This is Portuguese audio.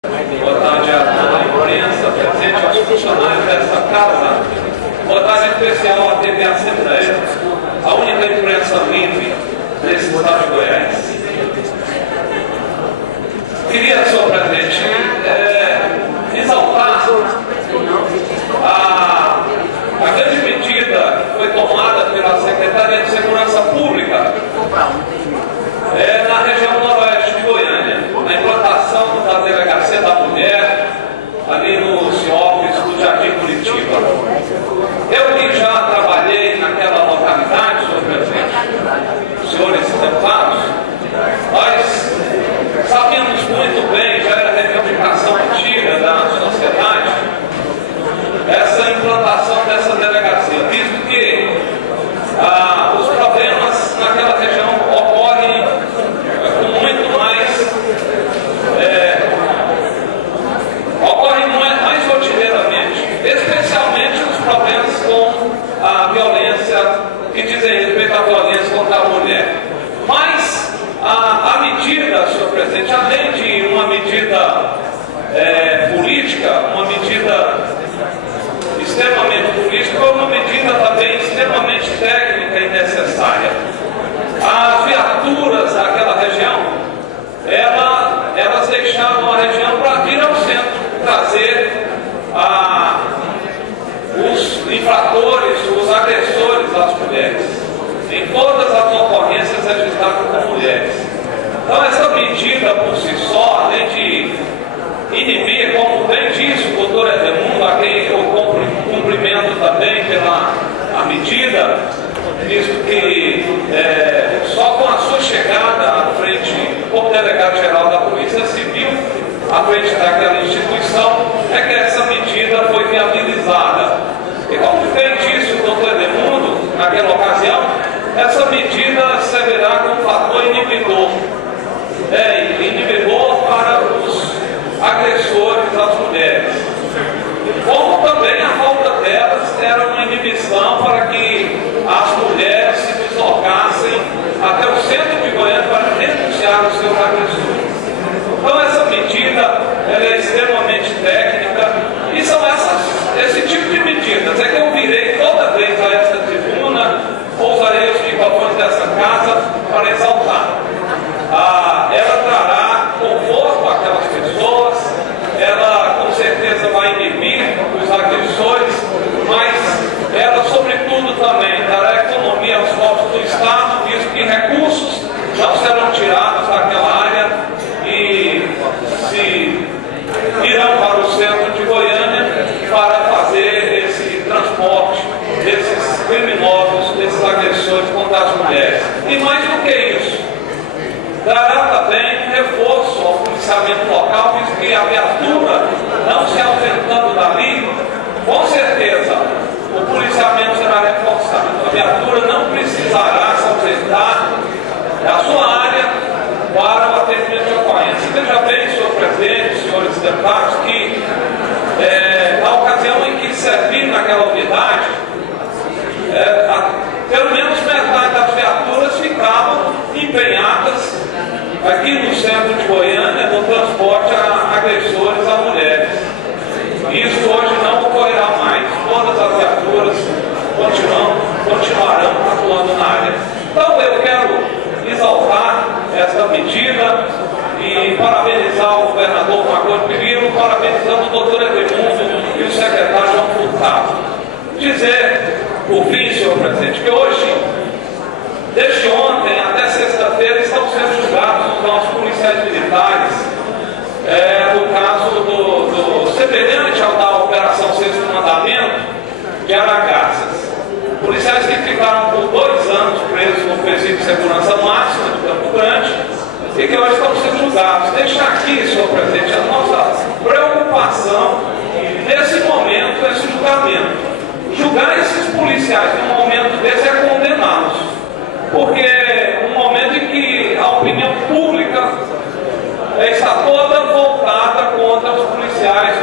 Boa tarde a toda a imprensa presente, aos funcionários desta casa. Boa tarde especial à TV Assembleia, a única imprensa livre desse estado de Goiás. Queria, senhor presidente, exaltar a grande medida que foi tomada pela Secretaria de Segurança Pública na região noroeste de Goiânia, na implantação da Delegacia da Mulher, ali no Ciópolis do Jardim Curitiba. Eu que já trabalhei naquela localidade, senhor presidente, senhores deputados, nós sabemos muito bem, já era reivindicação antiga da sociedade, essa implantação dessa delegacia, visto que os problemas naquela região ocorrem com muito mais, ocorrem mais rotineiramente, especialmente os problemas com a violência, que dizem respeito à violência contra a mulher. Mas a medida, senhor presidente, além de uma medida política, uma medida extremamente política, foi uma medida também extremamente técnica e necessária. As viaturas daquela região, elas deixavam a região para vir ao centro, trazer os infratores, os agressores às mulheres. Em todas as ocorrências registradas com mulheres. Então essa medida por si só, além de inibir, como bem disse o doutor Edmundo, a quem eu cumprimento também pela medida, visto que só com a sua chegada à frente, como delegado-geral da Polícia Civil, à frente daquela instituição, é que essa medida foi viabilizada. E como bem disse o doutor Edmundo, naquela ocasião, essa medida servirá como fator inibidor. Inibidor para os agressores às mulheres. Como também a falta delas era uma inibição para que as mulheres se deslocassem até o centro de Goiânia para denunciar os seus agressores. Então essa medida é extremamente técnica e são esse tipo de medidas. É que eu virei toda vez a essa tribuna, usarei os microfones dessa casa para exaltar. Ela trará conforto àquelas pessoas, ela com certeza vai inibir os agressores, mas ela sobretudo também dará economia aos cofres do Estado, visto que recursos não serão tirados daquela área e se irão para o centro de Goiânia para fazer esse transporte desses criminosos, desses agressores contra as mulheres. E mais do que isso, dará também reforço ao policiamento local, visto que a viatura não se ausentando dali, com certeza o policiamento será reforçado. A viatura não precisará se ausentar da sua área para o atendimento de ocorrência. Veja bem, senhor presidente, senhores deputados, que na ocasião em que servir naquela unidade, pelo menos metade das viaturas ficavam empenhadas aqui no centro de Goiânia no transporte a agressores a mulheres. Isso hoje não ocorrerá mais. Todas as viaturas continuarão atuando na área. Então eu quero exaltar essa medida e parabenizar o governador Marconi Perillo, parabenizando o doutor Edmundo e o secretário João Furtado. Dizer, por fim, senhor presidente, que hoje, desde ontem até sexta-feira, estão sendo julgados os nossos policiais militares no caso semelhante ao da Operação Sexto Mandamento de Aragarças. Policiais que ficaram por 2 anos presos no presídio de segurança máxima de Campo Grande e que hoje estão sendo julgados. Deixar aqui, senhor presidente, a nossa preocupação nesse momento, esse julgamento. Julgar esses policiais num momento desse é condená-los, porque um momento em que a opinião pública está toda voltada contra os policiais